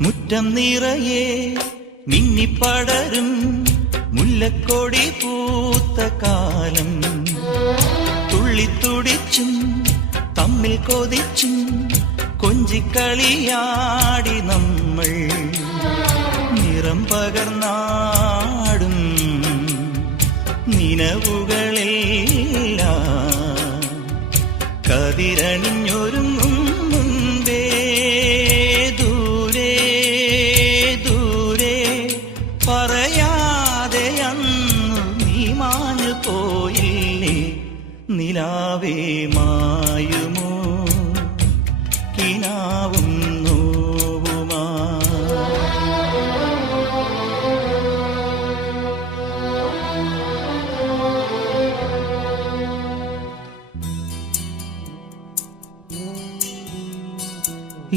മുറ്റം നിറയെ മിന്നിപ്പടരും മുല്ലക്കൊടി പൂത്ത കാലം. തുള്ളിത്തുടിച്ചും തമ്മിൽ കൊതിച്ചും കൊഞ്ചിക്കളിയാടി നമ്മൾ. നിറം പകർന്നാടും നിലവുകളെല്ലാം കതിരണിഞ്ഞൊരുങ്ങും മുൻപേ ദൂരെ ദൂരെ പറയാതെ അന്നു നീ മാഞ്ഞു പോയില്ലേ. നിലാവേ മായുമോ കിനാവും